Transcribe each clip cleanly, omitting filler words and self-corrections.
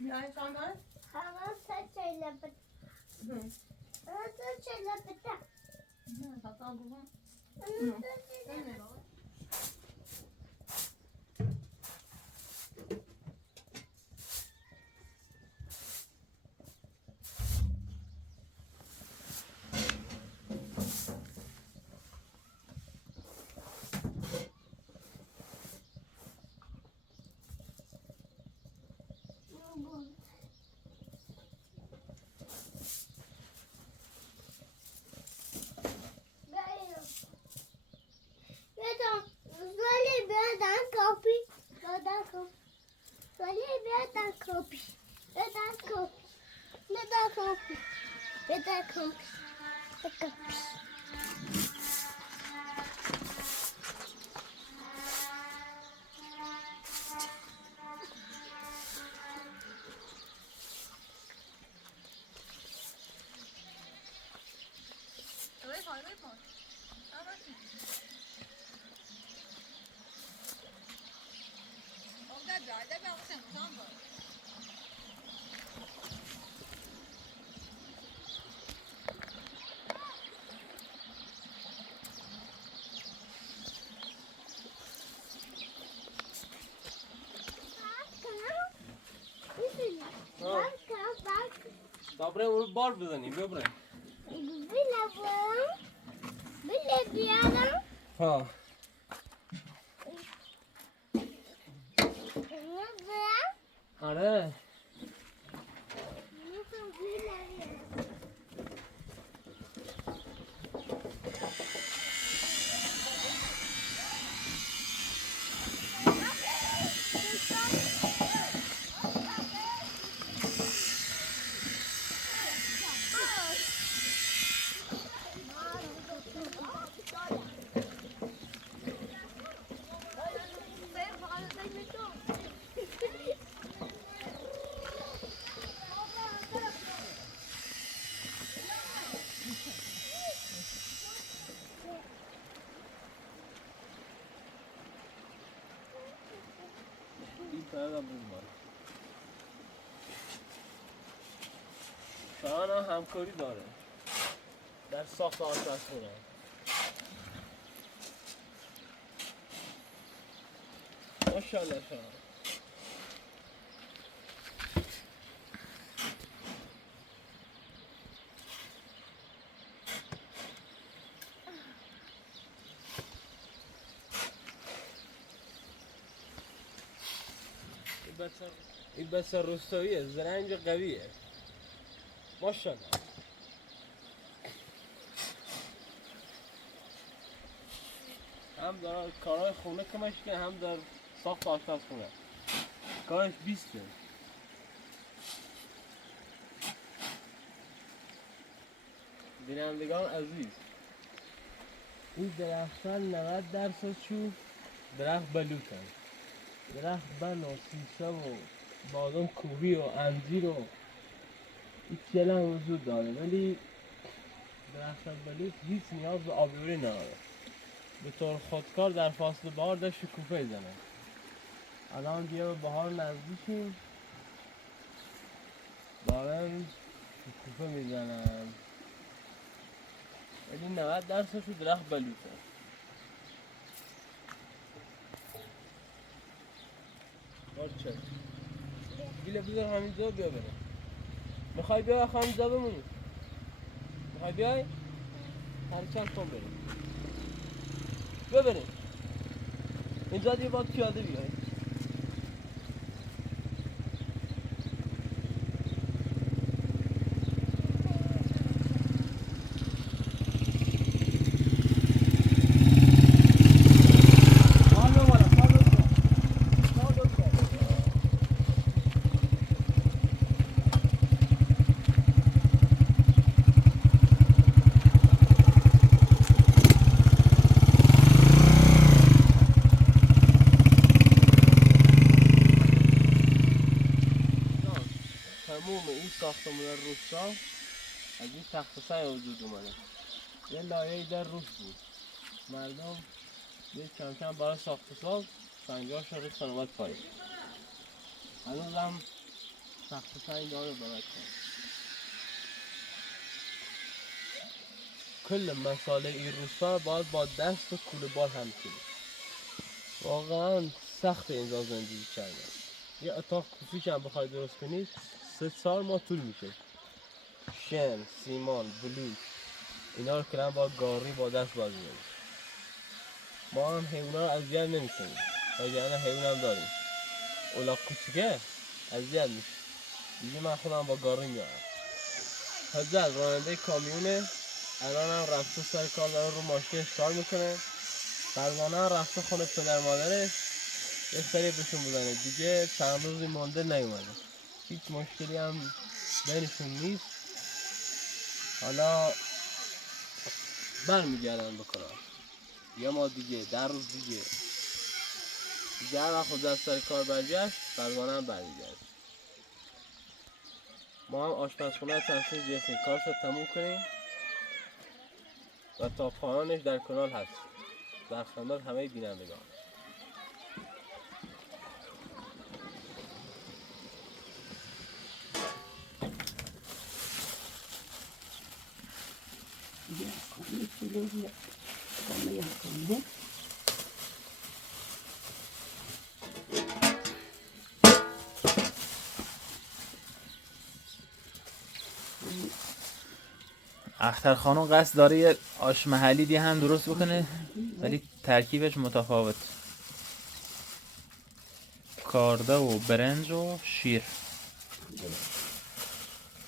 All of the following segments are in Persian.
Nej, Samuel. Hava saçıyla bıt. Hava saçıyla bıt. Hatta bu. Hava saçıyla bıt. Dobre, اون بار بزنی ببره. بله بیارم. ها. آره. شایان هم همکاری داره در ساخت آشپزخونه. ماشاءالله شایان. این بسر روستاییه، زرنج قویه. ماشاءالله. هم داره کارهای خونه کمش کنه، هم در ساخت آشپزخونه. کارش 20. بینندگان عزیز، این درختان 90% درخت بلوطن. درخت بن و سیسه و بادام کوهی و انجیر و این چیل هم وجود داره، ولی درخت بلوط هیچ نیاز به آبیاری نداره. به طور خودکار در فصل بهار در شکوفه زنه. الان دیگه به بهار نزدیکیم، دارن شکوفه میزنن، ولی 90% درخت بلوطه. باشه بیله بذار همینجا بیا بریم. میخوای بیا همینجا بمونی؟ میخوای بیای؟ هر چند کن بریم. بیا بریم. اینجا دیگه باید پیاده بیای. تموم این ساختمان روستا از این تخت سنگ وجود اومده. یه لایه در روش بود. مردم یه کم کم برای ساخت ساز سنگاش رو ریختن اومد پایین. هنوز هم سخت سنگ داره برای کار. کل مساله این روستا باید با دست و کوله بال هم کنی. واقعا سخت اینجا زندگی کردن. یه اتاق کوچیک هم بخوای درست کنید 3 سال ما طول میشه. شن، سیمان، بلوک اینا رو کلن با گاری با دست بازی کنیم. ما هم حیونا رو اذیت نمی‌کنیم. وگرنه حیوان هم داریم. اولاغ کوچیکه اذیت میشه. دیگه من خودم با گاری میارم. حضرت راننده کامیونه الان هم رفته سر کار داره رو ماشینش کار میکنه. فرزانه هم رفته خونه پدر مادرش یه سری بهشون بزنه. دیگه چند روزی مانده نیومده. هیچ مشکلی هم بینشون نیست. حالا برمیگردن بکنم یه ما دیگه 10 روز دیگه هر وقت خود از سر کار برگشت فرزانه هم برمیگرد. ما هم آشپزخونه تصمیم گرفتیم کارش رو تموم کنیم و تا پایانش در کانال هست در خدمت همه بینندگان. اختر خانم قصد داره یه آش محلی دی هم درست بکنه ولی ترکیبش متفاوت. کارده و برنج و شیر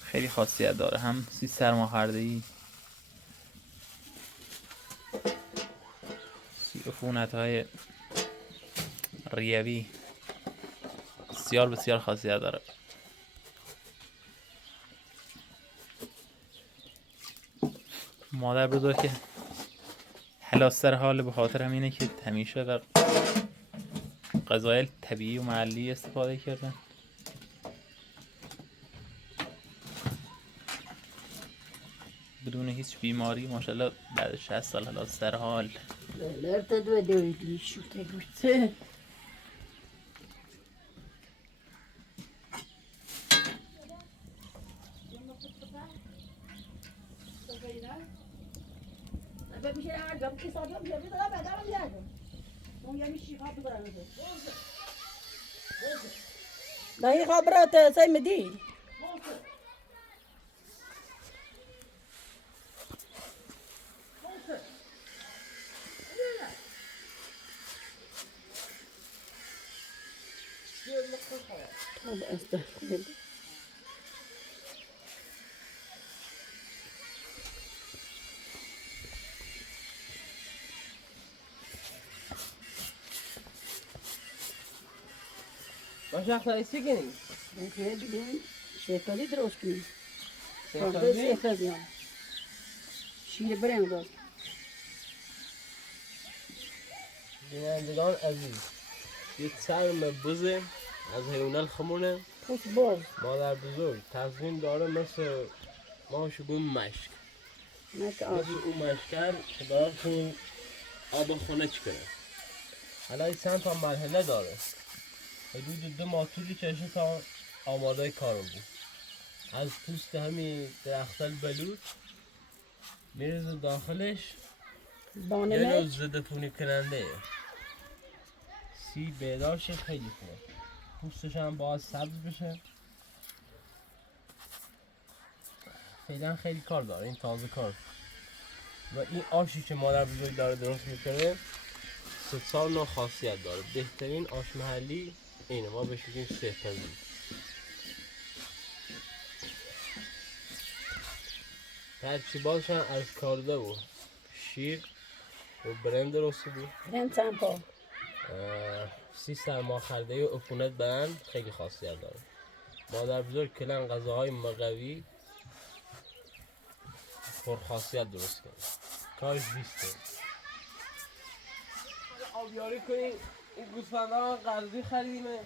خیلی خاصیت داره. هم سرماخورده‌ای، عفونت‌های ریوی، بسیار بسیار خاصیت داره. مادر بزرگ که هلاستر حال به خاطر همینه که همیشه در غذای طبیعی و محلی استفاده کردن. بدون هیچ بیماری ماشاءالله بعد 60 سال هلاستر حال. Alerta due devi sciutare. دهی خبرات سيمدي باشه اختر چی کنی؟ سيفالي دروسكي سیفتازی؟ سيفالي شيل برين دار بینندگان عزیز یه چرم بزه از حیوانات خمونه پوست باز مادر بزرگ تصمیم داره مثل ما شبون مشک نك مثل اون مشکر که براشون آب خونه چکنه. حالا این چند تا مرحله داره. حدود 2 ماه طولی کشه تا آماده کارم بود. از پوست همین درختل بلوط میرزه داخلش یه نوع بانه ضد فونی کننده سی بیدارش خیلی خوبه. پوستش هم باید سبز بشه. فعلا خیلی کار داره این تازه کار و این آشی که مادر بزرگ داره درست میکنه 3 سال نوع خاصیت داره. بهترین آش محلی اینه. ما بهش میگیم سیفتازی. ترکیباتش هم از کارده و شیر و برنج درست بود. برين سامبو سی سرماخوردگی و عفونت برند خیلی خاصیت داره. مادر بزرگ کلن غذاهای مقوی پرخاصیت درست کنه. کارش بیسته. آبیاری کنیم. این گوسفنده ها قرضی خریدیمه.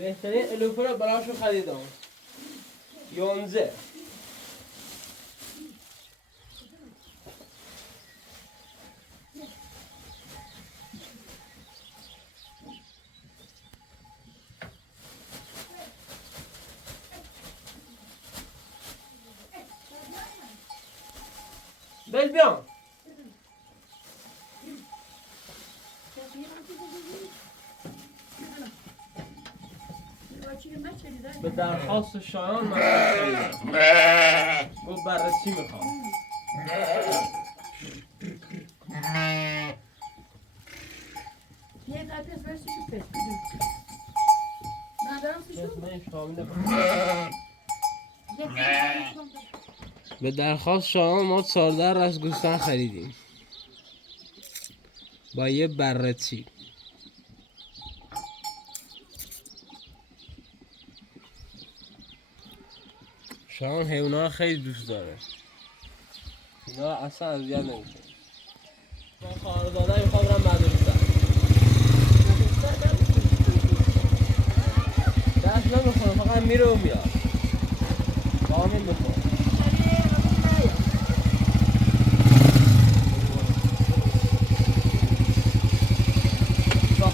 بهترین الوفه رو براشون خریدم 11 بل بیام به درخواست شایان من خریدم گفت بررسی میخوام یه قطعه فرستشو پس ندارم من شامل به درخواست شایان ما 14 رس گوسفند خریدیم با یه بررسی شایان حیونا خیلی دوست داره اینا اصلا اذیت نمیشه با خواهرزاده میخوام برم مدرسه دست نمیخوره فقط میره و میاد کامل میخوره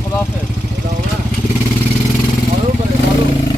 خداحافظ ادامه آروم بره آروم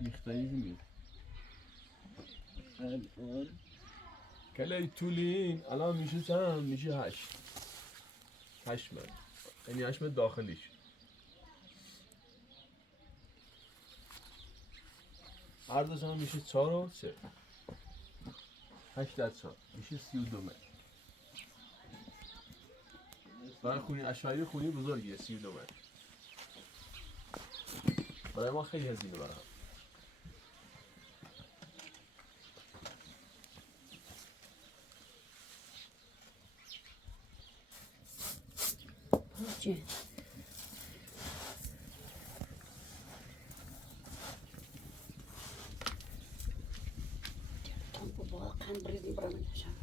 مختلفی الان کلای طولین الان میشه چند؟ میشه 8 متر یعنی 8 متر داخلیش عرضش هم میشه 4 و 3 8 در 4 میشه 32 متر برای خونی اشعاری خونی بزرگیه 32 متر برای ما خیلی هزینه برای چی؟ واقعا بریدی برای من نشم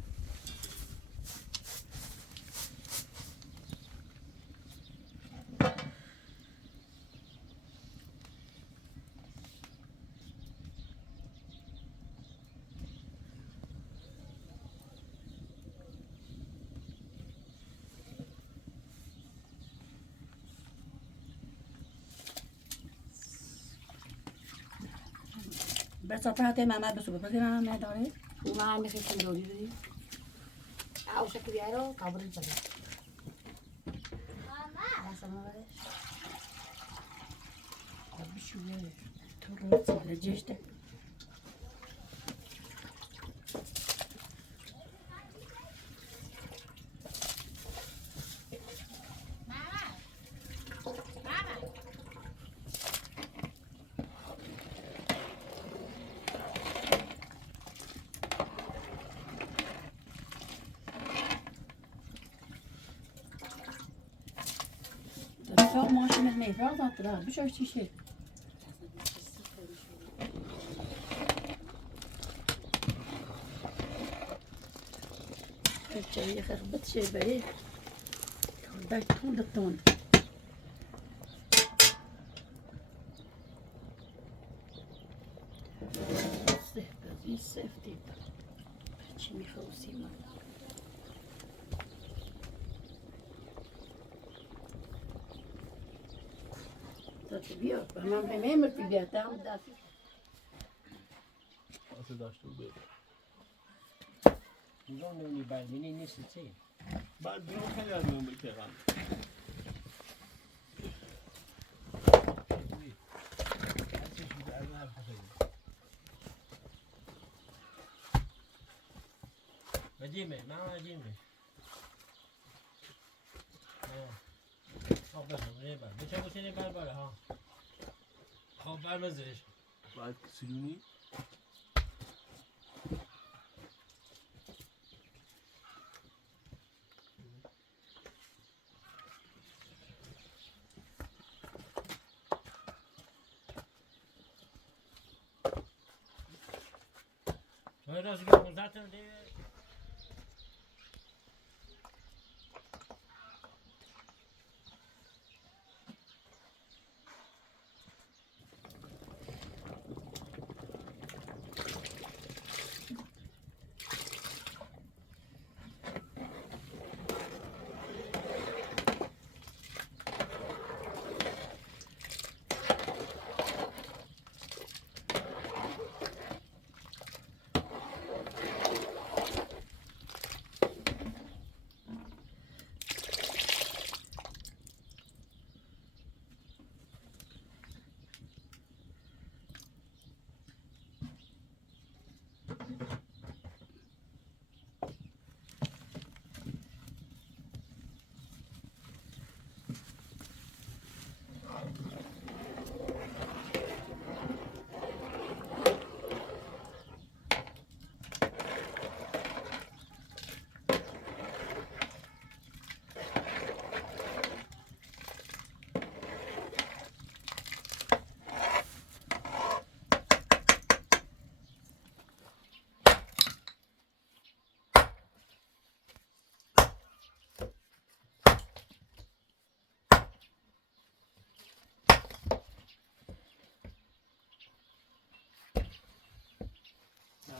بس صفحة محمد بس بس محمد داره ومع المخيط الدوري دي أو شكل بيعرف قبر البلد ماما بس ما بلاش طب شو تروح على الجيش ده Çok maaşı mehmeyi falan attılar. Bir şey şey. الشيء يخربط شيء بعيد. خربط طول الطون. الصيف دي. شيء مخوسي ما. بیا من به میمر بیا دام دست واسه داشته بود اینجا نمی برمینی نیست چی؟ بعد بیرون خیلی از من بکرم مجیمه ما مجیمه خب بسیم نیبر بچه بچه نیبر باره ها خب برمزدش بعد سیلونی راست که مزاتم دیگه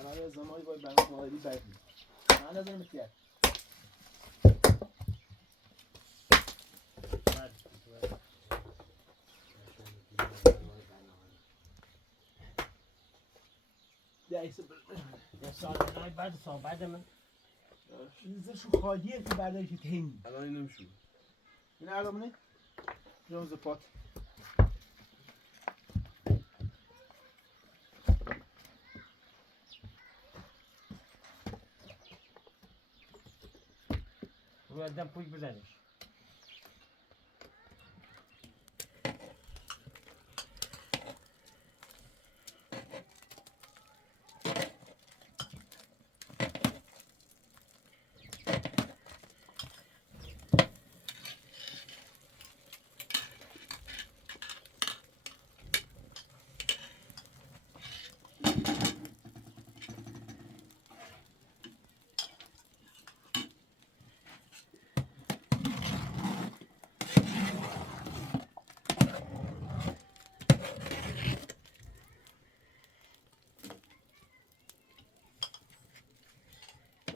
برای زمانی باید برای مادری بد نیست من نظر میتید یه سال نای بعد صحبت من زشو خالیه که برداری که تین الان این نمیشون این اردامونه جنوز پات رو ازدم پوی بزنش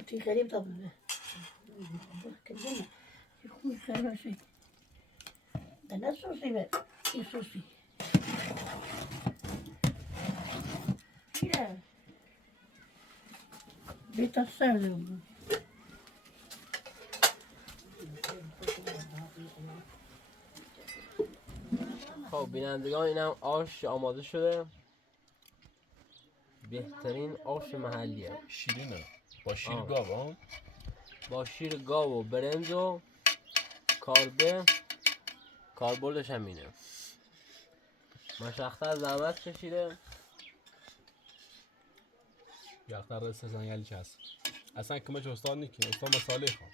في غريب طبعا كلنا يكون خير شيء ده ناس سوسي بقى يسوسي بیتا سرده بود. خب بینندگان اینم آش آماده شده. بهترین آش محلیه. شیرینه با شیر آه. گاو ها. با شیر گاو و برنج و کارده. کاربردش همینه. مشخص زحمت کشیده. یختر رسه زنگلی چه هست اصلا کمش استاد نیکی استاد مساله خواه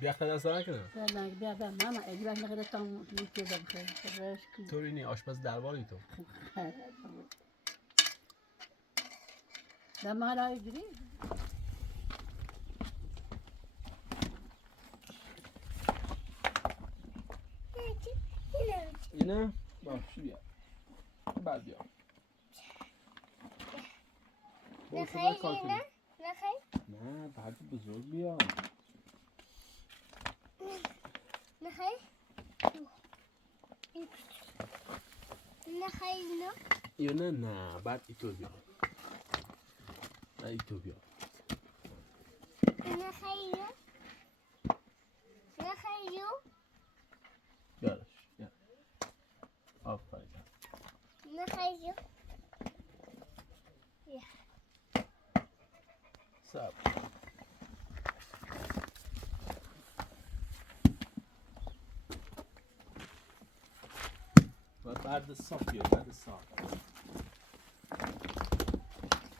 بیختر دست دارن کنه بیا ماما اگه باید نقیده تام لیکی بخیر. طوری نی آشپز درباری تو در مالای گری. اینه باشه بیا بعد بیا نخیر اینه؟ نخیر؟ نه بعد بزرگ بیا نخیر؟ نخیر اینه؟ اینه نه بعد ایتو بیا نه ایتو بیا نخیر اینه؟ نخیر یو؟ بیارش بیا آفرین نخیر یو؟ صبر بعد صاف بیا بعد صاف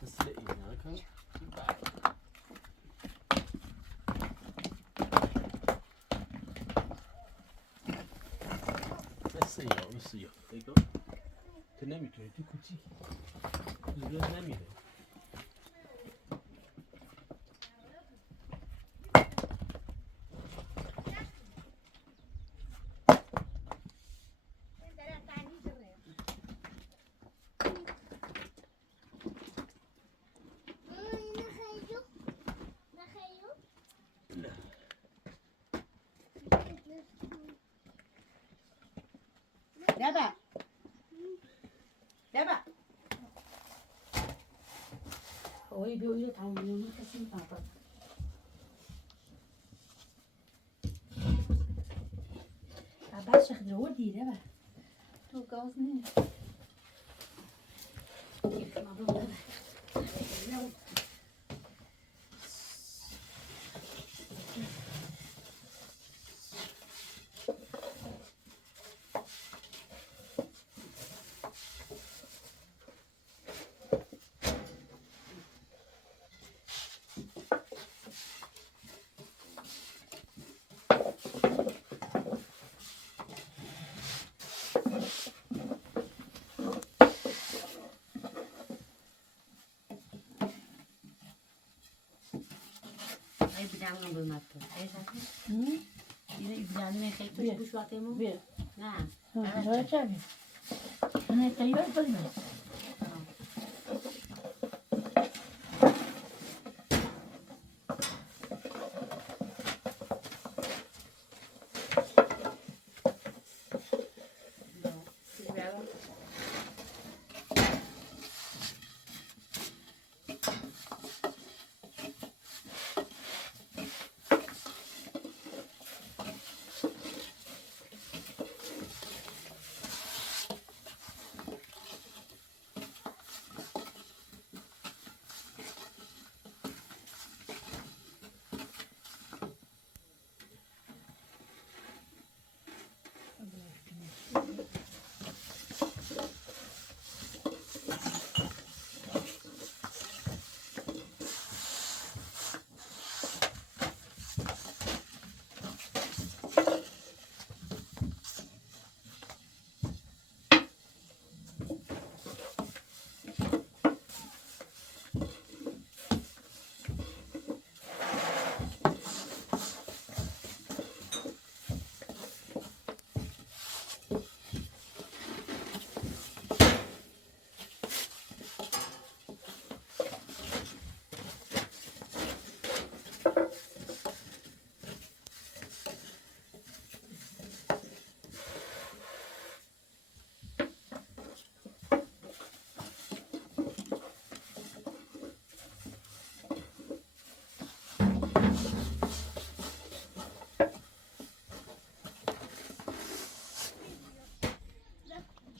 مثل این نکن مثل یا بگو تو نمیتونی تو کوچی زیاد نمیره دبا اوی بیوی تمام کسی نمی‌فهمه. بعد شخص رو دیده با تو گاز نه. Ay bilang belum matang. Satu. Ini bilang ni kayak Biar. tu suatu mu. بیا Nah. ها چه انا تقریبا بزنم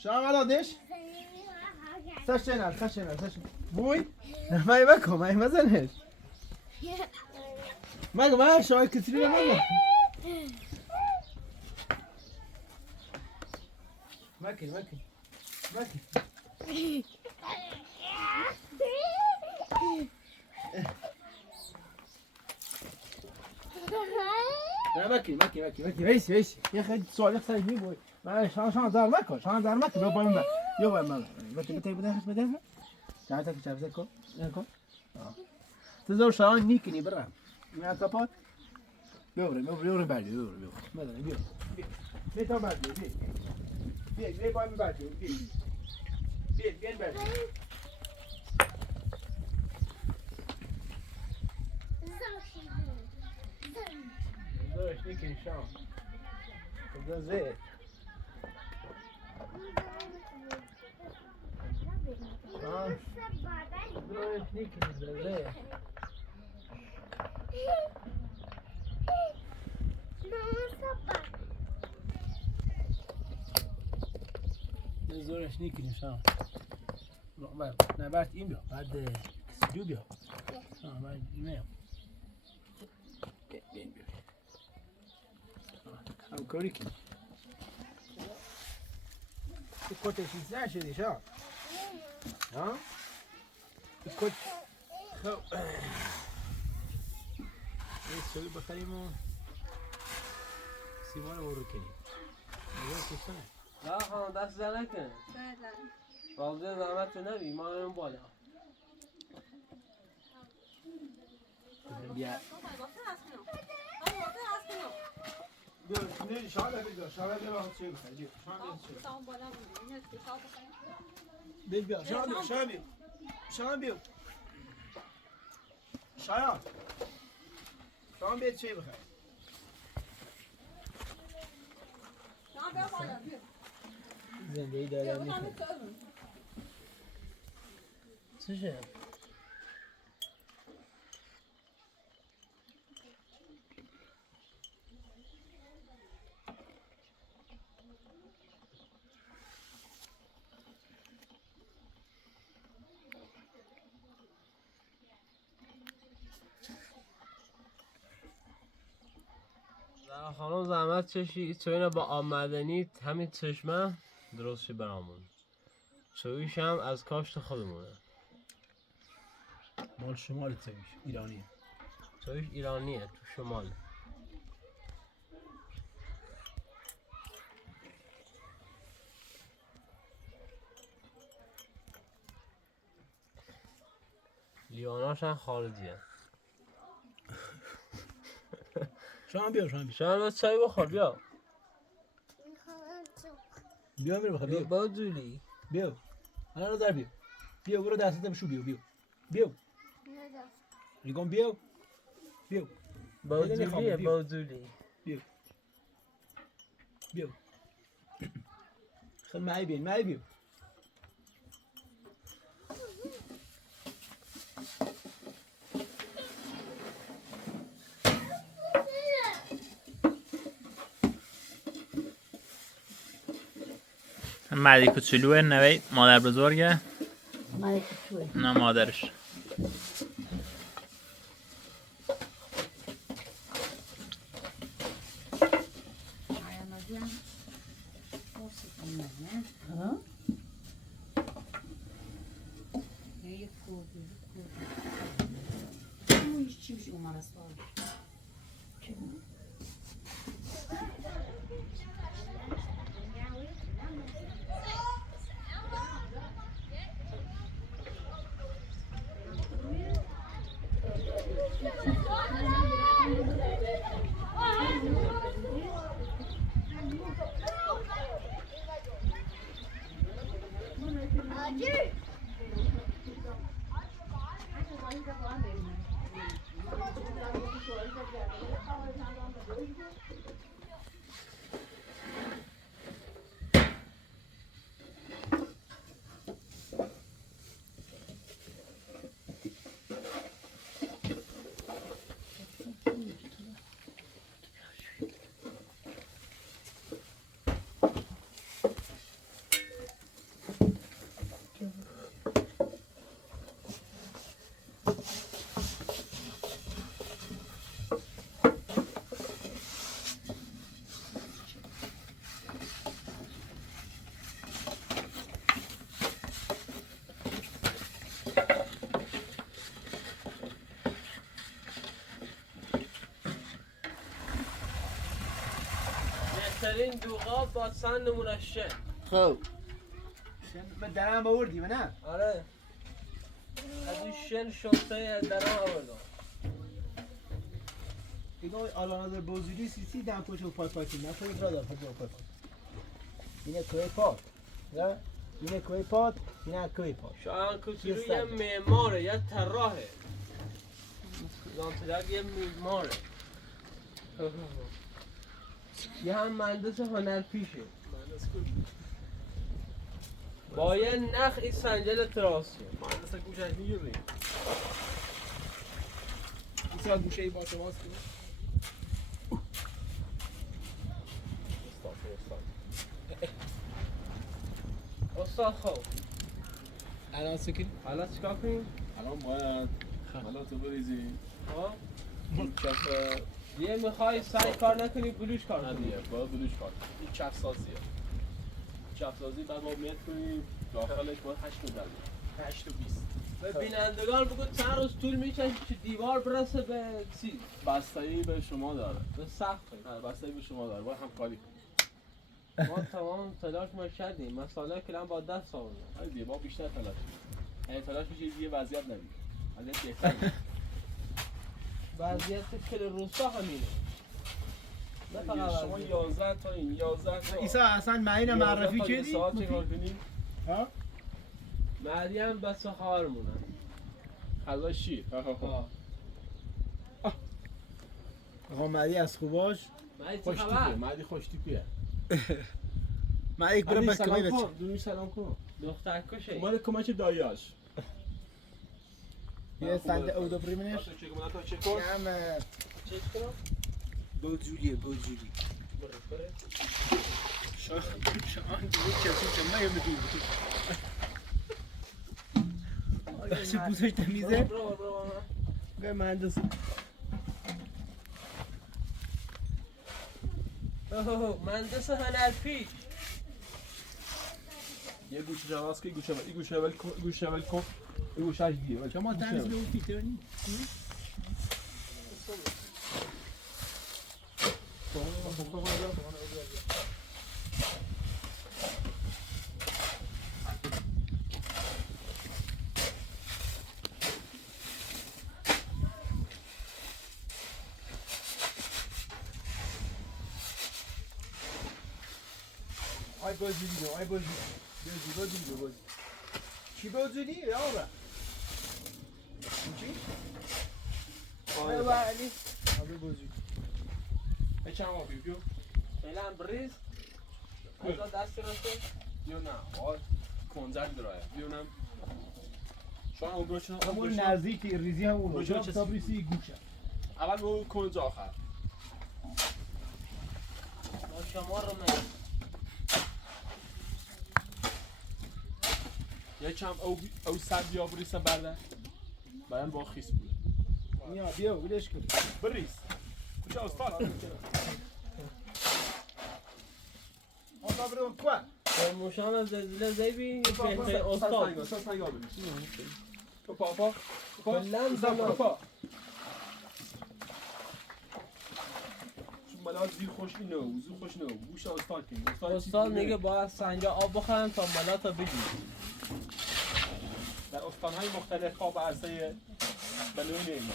شام علادش سشنال بوی مای بکن مای مزنش مگه من شاید کسی رو مگه مکی مکی ویسی یه خیلی سوال سری می بوی من شان دار مکن بیا بایم بده چه کن نکن تزور شان نیکنی برام من کپات بیا بعدی بیا تا بعدی بیا بایم بعدی بیا بعدی زورش نیکنی شان خدا زید زورش نیکنی زید زورش نیکنی شان نه بعد این بیا بعد کسی دو بیا بعد این بیا هم کاری کنی تو کتش ایسته شدی شان ها تو کت خب یه سوی بخریم و سیمان رو کنیم نه خانم دست زن نکن راضی زحمت تو نبی ما هم بالا بیا نه شاید بیا چه بخری بیا شام بیا شام بیا چه بخری زندگی دارم میکنم چه شد؟ خانم زحمت چشی چوینا با آمدنی همین چشمه درست شد برامون چویش هم از کاشت خودمونه مال شمال چویش ایرانیه چویش ایرانیه تو شمال لیواناش هم خارجیه شام بیا شما چای بخور بیا بیا میره بخواه بیا با جولی بیا الان نظر بیا برو دستت بشو بیا ریگم بیا با جولیه با جولی بیا خیلی معی بیا مردی کوچولوه نوید مادر بزرگه مال کوچولو نه مادرش بهترین دوغاب با سن مرشد. خب من درم آوردی و نه؟ آره از این شن شنطه درم آوردم. اینا الان در بازوری سی دم پوچو پای پاکی نه خیلی برادر پوچو پای پاکی. اینه کوی پات. نه؟ اینه کوی پات، اینه کوی پات. شایان کوچولو یه معماره، یه طراحه. لامپدر یه معماره. یه هم مهندس هنرپیشه. با یه نخ این سنجل تراسی. مهندس گوشش میگیری. این سال گوشه ای با شماست که؟ استاد خوب. الان سکین؟ حالا چیکار کنیم؟ الان باید خمالاتو بریزی. ها؟ کف یه میخوای سعی کار نکنی بلوش کار کنی. ندیه باید بلوش کار کنی. این کف سازیه. کف سازی بعد ما متر کنیم داخلش باید 8 می‌زنیم. 8 و 20. به بینندگان بگو چند روز طول میکشه که دیوار برسه به چیز. بستگی به شما داره. به سقف. بستگی به شما داره. باید همکاری کنیم. ما تمام تلاش ما کردیم. مسئله کلام با دست آوردیم. آره دیگه ما بیشتر تلاش کنیم. اگه تلاش میشه یه وضعیت ندید. وضعیت بهتره. وضعیت کل روستا همینه. نه فقط شما 11 تا این 11 تا ایسا اصلا معین معرفی کردی؟ ساعت چه کار کنی؟ ها؟ مریم بس خواهرمونه. غذا شیر. آقا مدی از خوباش مردی چه خوش تیپیه. خبر؟ مردی خوش تیپیه. من یک برم بس کمی سلام بچه کن. دومی سلام کن. دختر کشه. اومده کمک دایاش. یه سنده او دو پریمینش چه کنم تا چه کن؟ هم چه کنم؟ بوجولیه بوجولی شان دیگه کسی که من یه بدون چه بوزش تمیزه؟ برو. گه مهندس اوه مهندس هنرپیش. یه گوشه جواز که گوشه این گوشه اول کن گوشه اول کن این گوشه اش دیگه شما تنیز به اون پیترنی؟ آی بازی دیگه آی بازی بازی چی بازی دیگه آبا چی؟ آی ولی آبی بازی چند آبی بیو فعلا بریز. از دست رسه. بیو نه آر کنزرت درایه بیو نم شما اون بروشن همون نزدیک ریزی همون رو بجا تا بریسی گوشه اول به اون کنز آخر ما شما رو میگم. یکم او سر بیا بریسه برده بعدن با خیس بود بیا ولش کن بریز کجا استاد آقا برو کو موشان زلزله زیبی بهترین استاد. پاپا کلن زمان. ملات زیر خوش اینو زیر خوش اینو گوش استاد کنی استاد میگه باید سنجا آب بخورن تا ملاتا بگیرن. در استانهای مختلف خواب عرصه بلوین اینا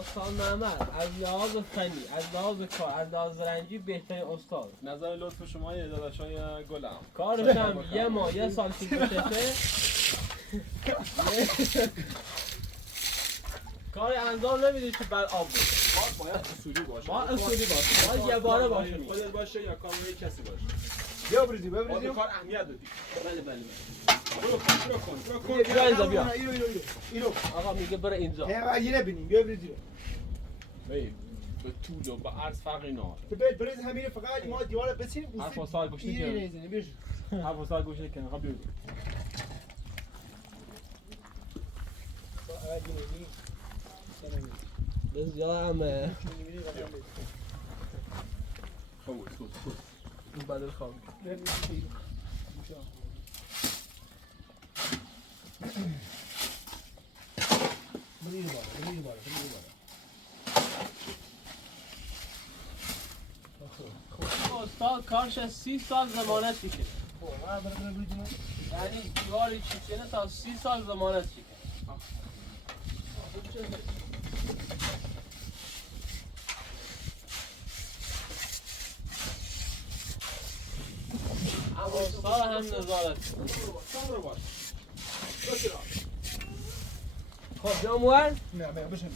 استاد محمد از لحاظ فنی، از لحاظ کار، از لحاظ رنجی بهترین استاد. نظر لطف شما یه داداشای گلم کارش هم یه ماه یه سال طول می‌کشه. کار انجام نمیده که بعد آب بده. باید اصولی باشه باید اصولی باشه. باید یه باره باشه. خودت باشه یا کامل کسی باشه بیا بریزی باید کار اهمیت بدی بله بله. برو کن بیا اینجا بیا. اینو آقا میگه برو اینجا. یه نبینیم بیا بریزی رو به طول و به عرض فرقی نداره تو بیت بریز همین فقط ما دیوار بسیم حرف واسه گوش نکنه حرف واسه گوش نکنه خب بیا بس یادمه. خب این بعد خواب. برید بالا. استاد کارش از 30 سال ضمانت میکنه. خب برید جلو. یعنی دیواری چیزی تا 30 سال ضمانت میکنه. اما استاد هم نظارت خب جامور نه بشم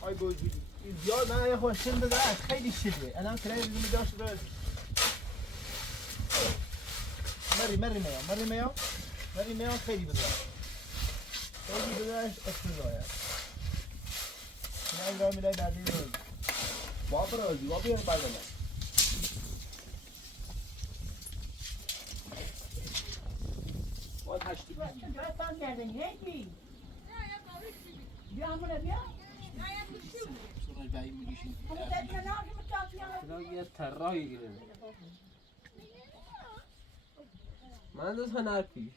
آی بوجودی این زیاد من یه خوشتن بده خیلی شده الان کرایه بدون داشت داره مری میام خیلی بده افتضاحه نه این راه میلای بعدی روز با بیار بعد من باید هشتی یه طراحی گیره من دوست هنر پیش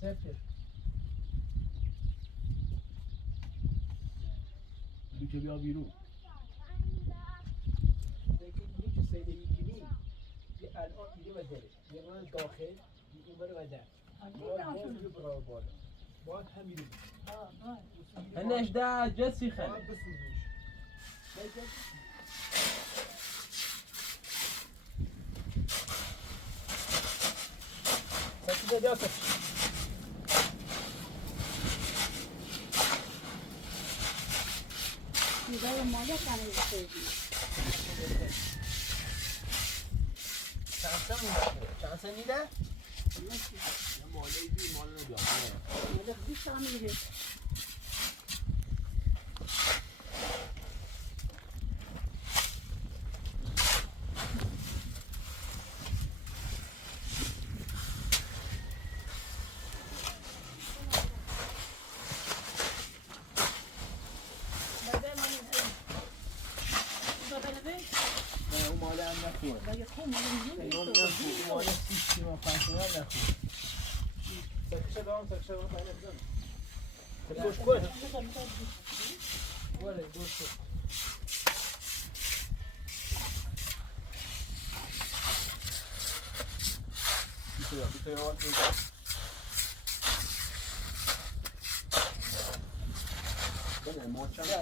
سفر لوکه بیا بیرون لیکن یه چیز سیده یکی یه الان ایده و داره یه من داخل یه اوبر و در باید همین هنش ده جسی خیلی باید بسوزوش سکیده دیا سکیده چند سن میده؟ مال نبیاد اون مال هم نخوره اون مال سیستی و پنسونه هم نخوره سکشه دارم پایین بزنم گوش کنه گوش کن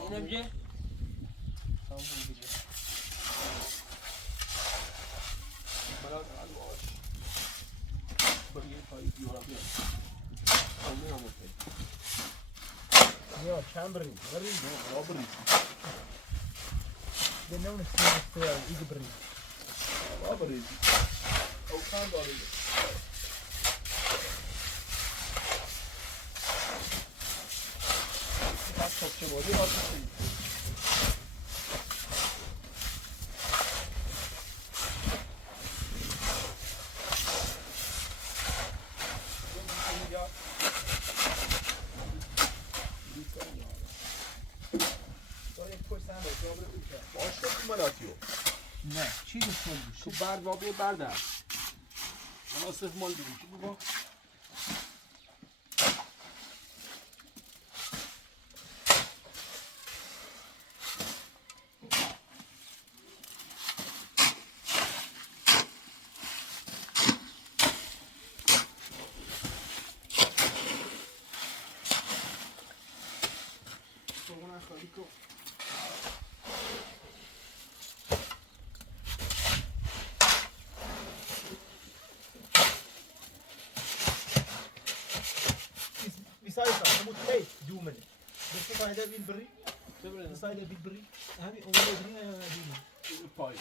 اینه بجه یا چند برید ده نون استرال ایده برید او کام دارید چه بودی آتیشی نه چی دوست بود تو برد بابی برد هست من اصف مال بیدیم چی بگو؟ بسایسا نمود خیلی دومنه بسته فایده بیل بری بسایده بیل بری همین اومده بری یا بیل پای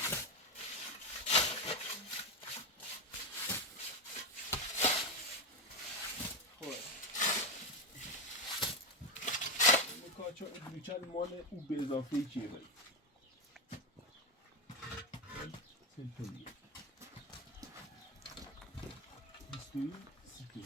کاچو ریچل مال او به اضافه چیه بایی سلطوری 21 سیتی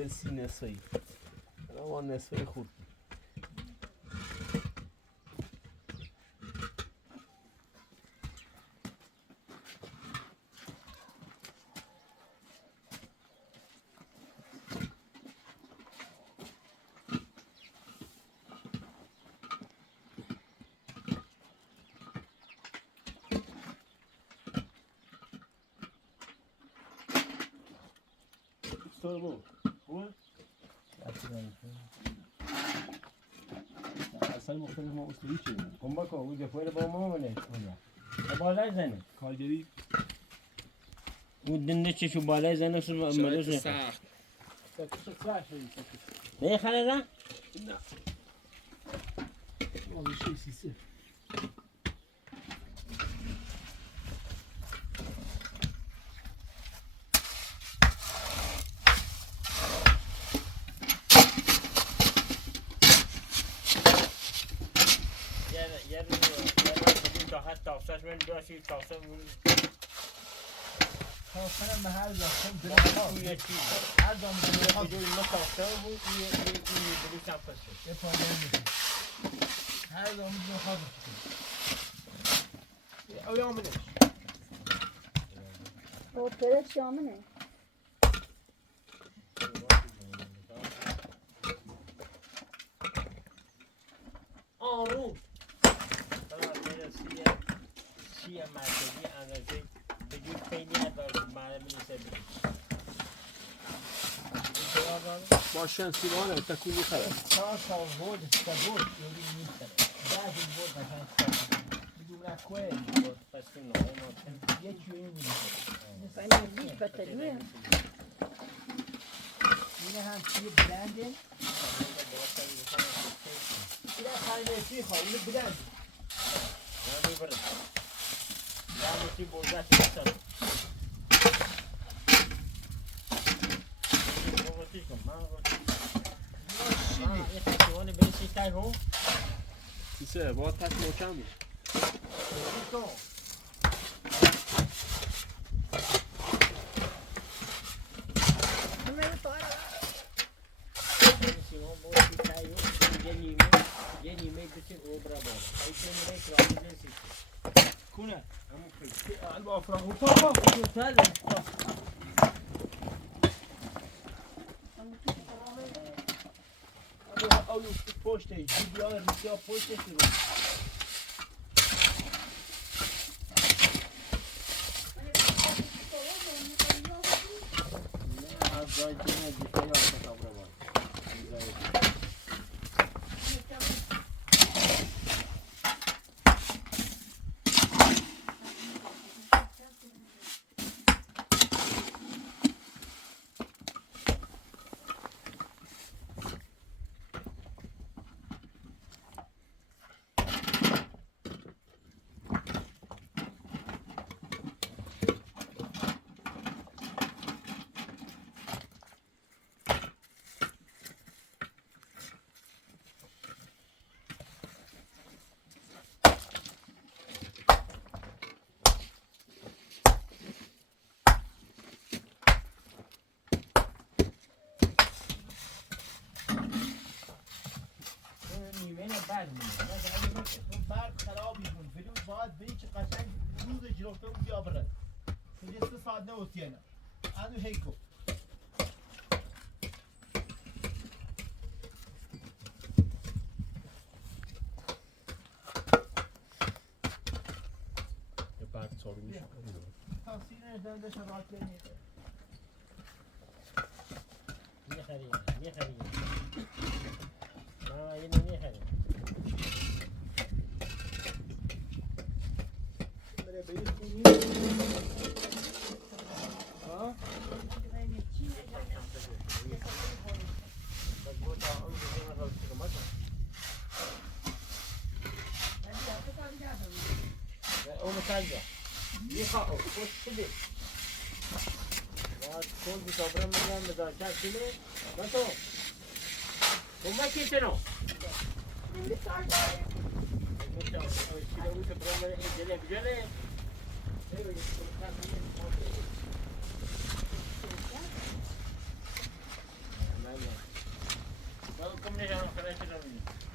بسی نصفه ما نصفه خورد Sorbo. خوبه؟ اصلا مختلف ما اصلی چیه؟ کن بکن او دفعه با ما منه بالای زنه کارگری او دنده چشو بالای زنه سو مدرس نه سخت نه خاله نه؟ نه آه شیء سیسه یه روز تا حد تافتش من داشتی تافته بود خواستنم به هر زخم توی چی هر دام دلوی ما تافته بود این بلوش هم پسه یه پایان میشه هر زمان میخواد او یامنش او پرش شامنه آروم سیه مرکزی اندازه بگیر خیلی ادار معلم نیسته بگیر باشن سیوانه تکونی خرد 4 سال بود استبود یوری نیستن بعد این بود مثلا بدون اکوه پس این نوعه یه چیوی میشه فانا بیش بتلوه اینه هم چیه بلنده اینه خیلی چی خواه اینه بلنده نه میبرد یعنی چی بوده چی بسر بگوتیش کن من یه تکیوانه بریشی تای هم سیسه باید تک محکم میشه یه نیمه بشه او برا بالا ایچه نیمه کرامه نسی کنه همون خیلی قلب آفراغ پاپا اولو پشته جیبی ها ریسی ها پشته شروع از جای دیگه دیگه یا کتاب رو باید برق خرابی بود فلوس باید بری که قشنگ روز گرفته بود بیا برد تو 3 ساعت نه اوسیانه انو هیکو یه برد سالو میشه تاثیر دنده شبات نمیده میخریم نه اینو میخریم بره بری خونی ها اون مساجا میخواه خوش شده و کل بسابره میگم بدارچه کنه بسو کمکی چنو کم نشان خلاص رو می‌دی.